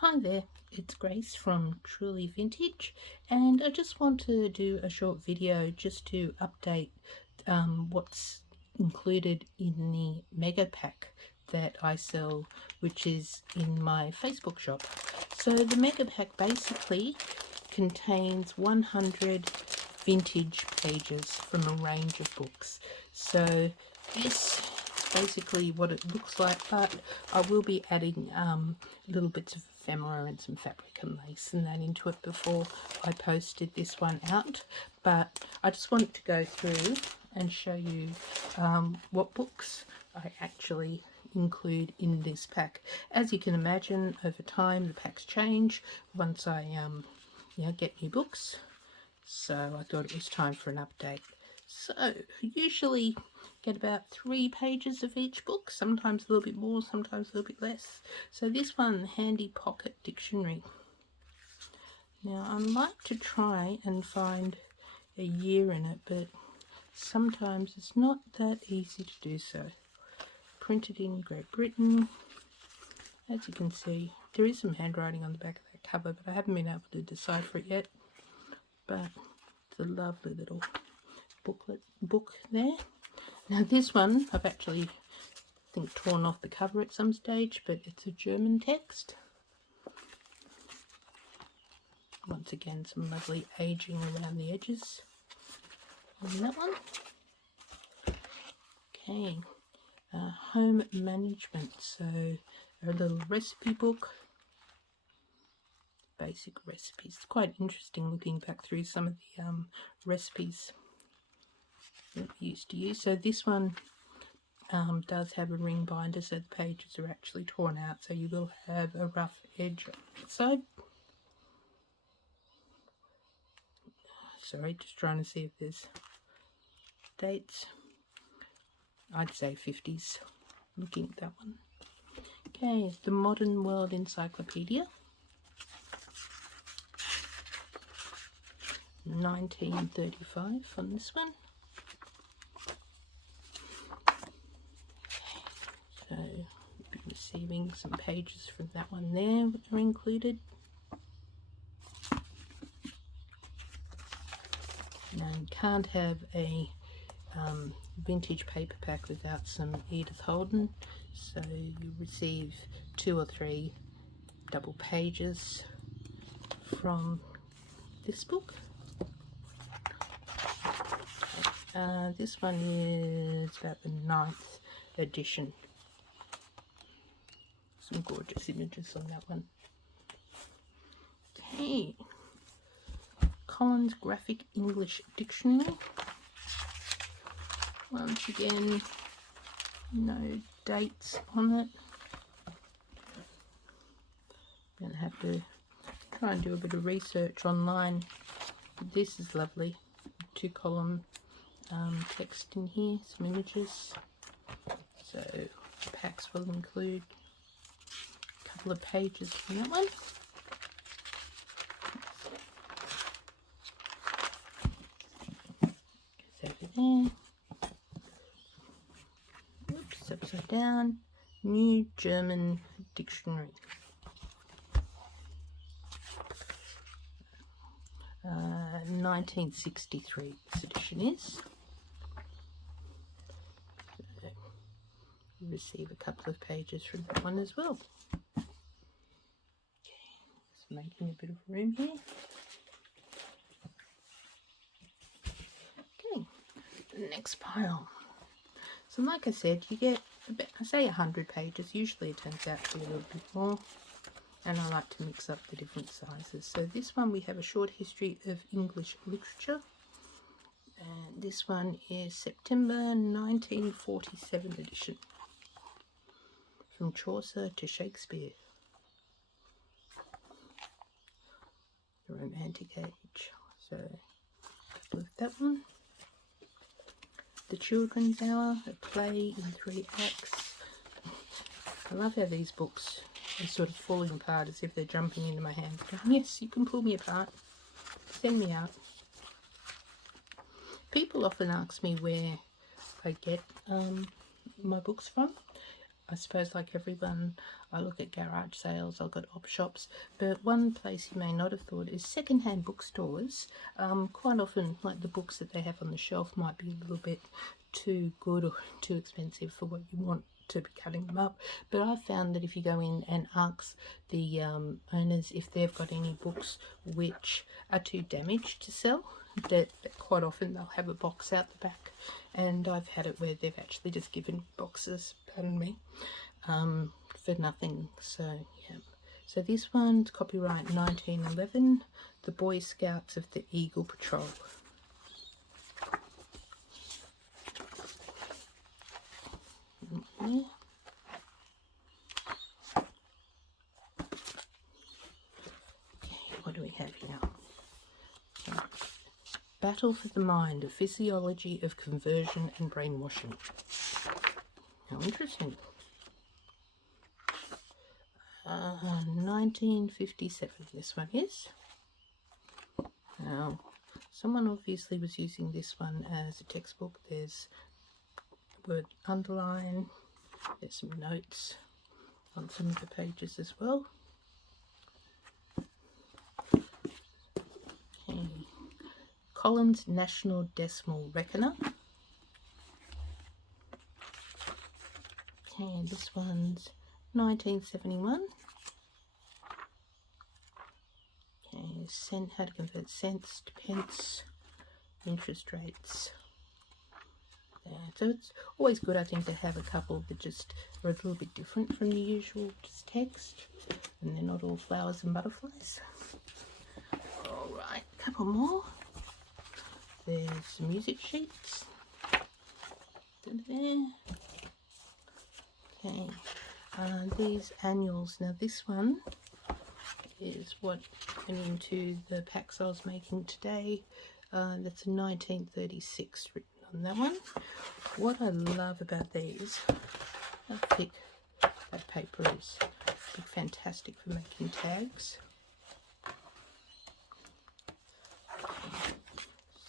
Hi there, it's Grace from Truly Vintage, and I just want to do a short video just to update what's included in the Megapack that I sell, which is in my Facebook shop. So the Megapack basically contains 100 vintage pages from a range of books. So this basically what it looks like, but I will be adding little bits of ephemera and some fabric and lace and that into it before I posted this one out. But I just wanted to go through and show you what books I actually include in this pack. As you can imagine, over time the packs change once I get new books, so I thought it was time for an update. So usually get about 3 pages of each book, sometimes a little bit more, sometimes a little bit less. So this one, Handy Pocket Dictionary. Now I like to try and find a year in it, but sometimes it's not that easy to do so. Printed in Great Britain. As you can see, there is some handwriting on the back of that cover, but I haven't been able to decipher it yet. But it's a lovely little book there. Now this one I've actually, I think, torn off the cover at some stage, but it's a German text. Once again, some lovely aging around the edges on that one. Okay, home management, so a little recipe book, basic recipes. It's quite interesting looking back through some of the recipes that we used to use. So this one does have a ring binder, so the pages are actually torn out, so you will have a rough edge on the side. Sorry, just trying to see if there's dates. I'd say 50s, looking at that one. Okay, the Modern World Encyclopedia, 1935 on this one. So we'll be receiving some pages from that one there, which are included. Now you can't have a vintage paper pack without some Edith Holden, so you receive 2 or 3 double pages from this book. This one is about the 9th edition. Some gorgeous images on that one. Okay, Colin's Graphic English Dictionary. Once again, no dates on it. I'm going to have to try and do a bit of research online. This is lovely. 2-column text in here, some images. So packs will include a couple of pages from that one. Goes over there. Oops, upside down. New German Dictionary. 1963 this edition is. So you receive a couple of pages from that one as well. Okay, just making a bit of room here. Okay, the next pile. So like I said, you get about, I say 100 pages. Usually it turns out to be a little bit more, and I like to mix up the different sizes. So this one we have a short history of English literature, and this one is September 1947 edition, from Chaucer to Shakespeare. The Romantic Age. So with that one. The Children's Hour, a play in 3 acts. I love how these books are sort of falling apart as if they're jumping into my hands. Yes, you can pull me apart. Send me out. People often ask me where I get my books from. I suppose, like everyone, I look at garage sales, I look at op shops, but one place you may not have thought is second-hand bookstores. Quite often, like the books that they have on the shelf might be a little bit too good or too expensive for what you want to be cutting them up, but I've found that if you go in and ask the owners if they've got any books which are too damaged to sell, that quite often they'll have a box out the back, and I've had it where they've actually just given boxes, pardon me, for nothing. So yeah, so this one's copyright 1911, the Boy Scouts of the Eagle Patrol. Yeah. Okay, what do we have here? So, Battle for the Mind, a Physiology of Conversion and Brainwashing. How interesting. 1957 this one is. Now, someone obviously was using this one as a textbook. There's the word underline, there's some notes on some of the pages as well. Okay. Colin's National Decimal Reckoner. Okay, this one's 1971. Okay, how to convert cents to pence, interest rates. So it's always good, I think, to have a couple that just are a little bit different from the usual just text, and they're not all flowers and butterflies. Alright, a couple more. There's some music sheets. There. Okay, these annuals. Now this one is what went into the packs I was making today. That's a 1936 written on that one. What I love about these, how thick that paper is. It's fantastic for making tags.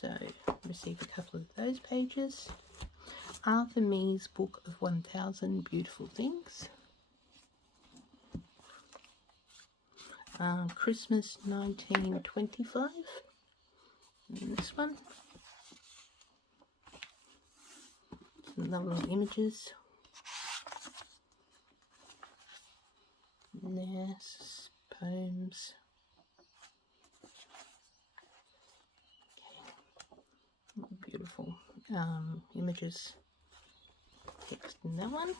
So, receive a couple of those pages. Arthur Mee's Book of 1000 Beautiful Things. Christmas 1925. And this one. Some lovely images. Yes, poems. Okay. Beautiful images. Text in that one.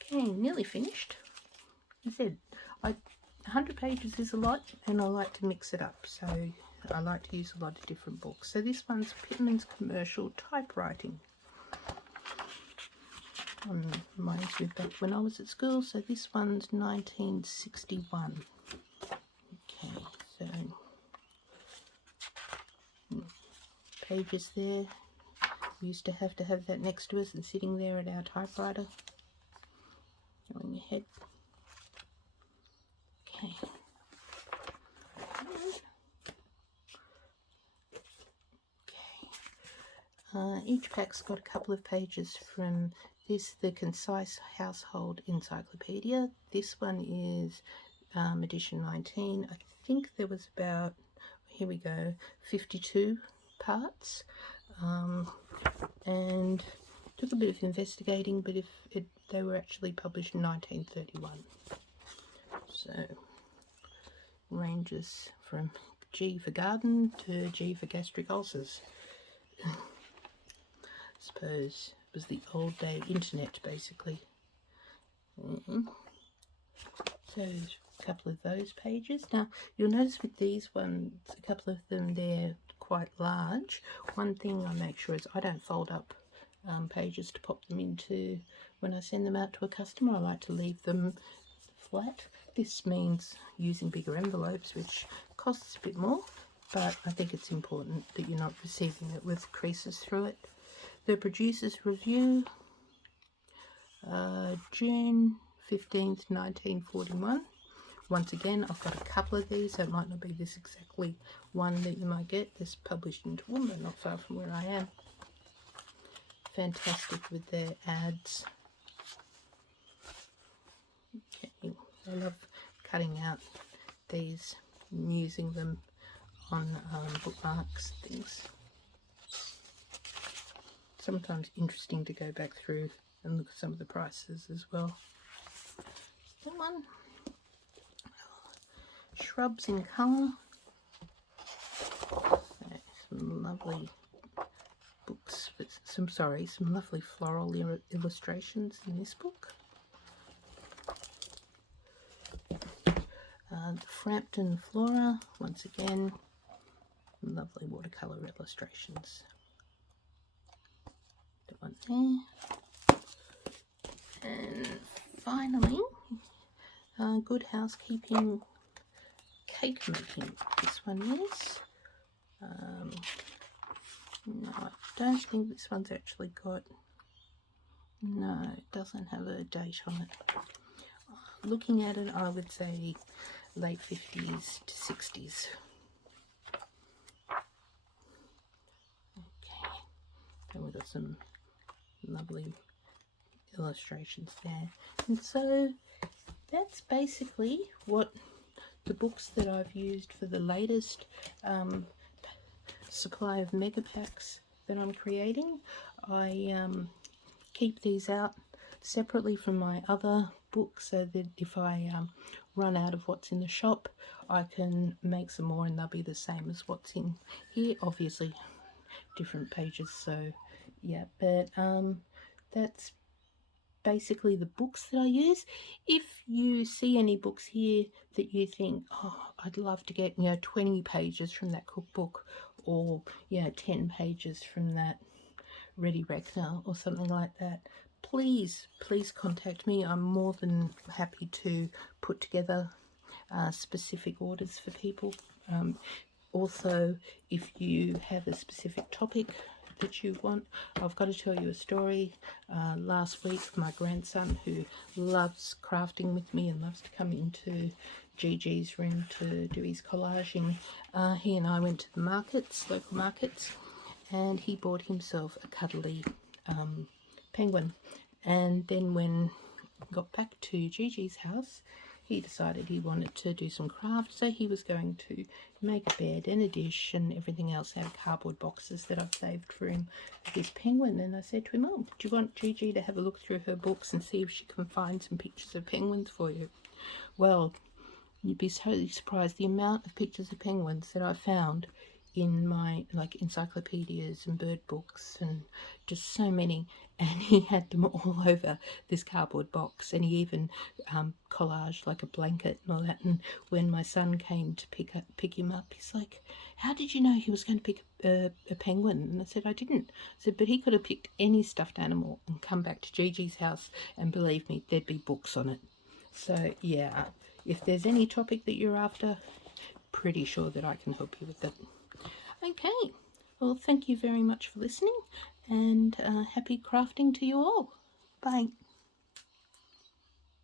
Okay, nearly finished. I said 100 pages is a lot, and I like to mix it up, so I like to use a lot of different books. So this one's Pitman's Commercial Typewriting. Reminds me back when I was at school, so this one's 1961. Okay, so pages there. We used to have that next to us and sitting there at our typewriter. Going ahead. Okay. Each pack's got a couple of pages from this, the Concise Household Encyclopedia. This one is edition 19. I think there was about, here we go, 52 parts. And took a bit of investigating, but they were actually published in 1931. So ranges from G for garden to G for gastric ulcers. I suppose it was the old day internet, basically. So a couple of those pages. Now you'll notice with these ones, a couple of them, they're quite large. One thing I make sure is I don't fold up pages to pop them into when I send them out to a customer. I like to leave them flat. This means using bigger envelopes, which costs a bit more, but I think it's important that you're not receiving it with creases through it. The producer's review, June 15th, 1941. Once again, I've got a couple of these, so it might not be this exactly one that you might get. This published in Toowoomba, not far from where I am. Fantastic with their ads. I love cutting out these and using them on bookmarks, things. Sometimes interesting to go back through and look at some of the prices as well. That one, Shrubs in Colour. Some lovely books, some lovely floral illustrations in this book. The Frampton Flora, once again, lovely watercolour illustrations. That one there. And finally, Good Housekeeping Cake Making. This one is. No, I don't think this one's actually got. No, it doesn't have a date on it. Looking at it, I would say late 50s to 60s. Okay, then we've got some lovely illustrations there. And so that's basically what the books that I've used for the latest supply of Megapacks that I'm creating. I keep these out separately from my other books so that if I run out of what's in the shop, I can make some more and they'll be the same as what's in here. Obviously different pages, so yeah, but that's basically the books that I use. If you see any books here that you think, oh, I'd love to get 20 pages from that cookbook, or 10 pages from that Ready Reckoner or something like that, please contact me. I'm more than happy to put together specific orders for people. Also, if you have a specific topic that you want, I've got to tell you a story. Last week, my grandson, who loves crafting with me and loves to come into Gigi's room to do his collaging, he and I went to the markets, local markets, and he bought himself a cuddly penguin. And then when he got back to Gigi's house, he decided he wanted to do some craft, so he was going to make a bed and a dish and everything else out of cardboard boxes that I've saved for him with his penguin. And I said to him, oh, do you want Gigi to have a look through her books and see if she can find some pictures of penguins for you? Well, you'd be totally surprised the amount of pictures of penguins that I found in my encyclopedias and bird books, and just so many. And he had them all over this cardboard box, and he even collaged like a blanket and all that. And when my son came to pick him up, he's like, how did you know he was going to pick a penguin? And I said, I didn't. I said, but he could have picked any stuffed animal and come back to Gigi's house, and believe me, there'd be books on it. So yeah, if there's any topic that you're after, pretty sure that I can help you with it. Okay, well, thank you very much for listening, and happy crafting to you all. Bye.